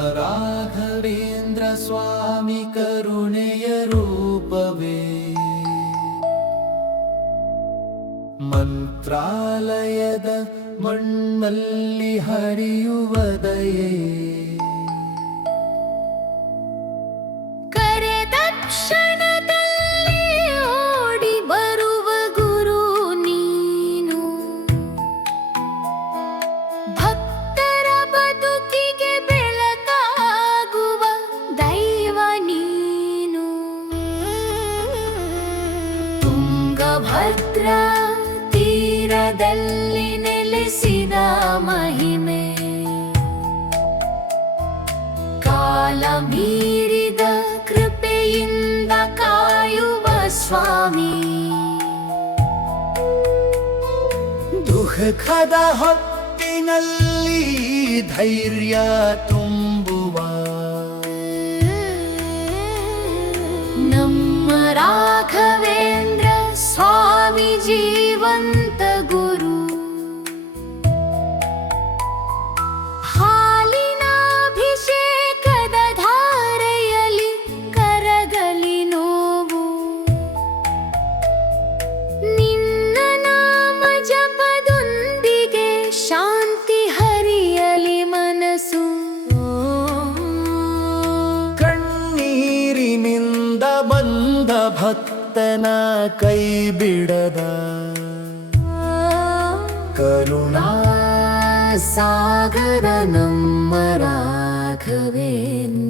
ರಾಘವೇಂದ್ರ ಸ್ವಾಮಿ ಕರುಣೆಯ ರೂಪವೇ. ಮಂತ್ರಾಲಯದ ಮಣ್ಣಲ್ಲಿ ಹರಿಯುವ ದಯೇ. ತುಂಗಭದ್ರ ತೀರದಲ್ಲಿ ನೆಲೆಸಿದ ಮಹಿಮೆ. ಕಾಲ ಮೀರಿದ ಕೃಪೆಯಿಂದ ಕಾಯುವ ಸ್ವಾಮಿ. ದುಃಖದ ಹೊತ್ತಿನಲ್ಲಿ ಧೈರ್ಯ ತುಂಬುವ. ನಮ್ಮ ಬಂದ ಭಕ್ತನ ಕೈ ಬಿಡದ ಕರುಣಾ ಸಾಗರ ನಮ್ಮ ರಾಘವೇಂದ್ರ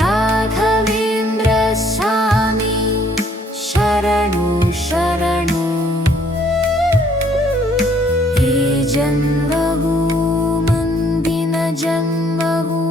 राधवेन्द्रशामि शरणु शरणु। हे जन्मगू मन्दिन जन्मगू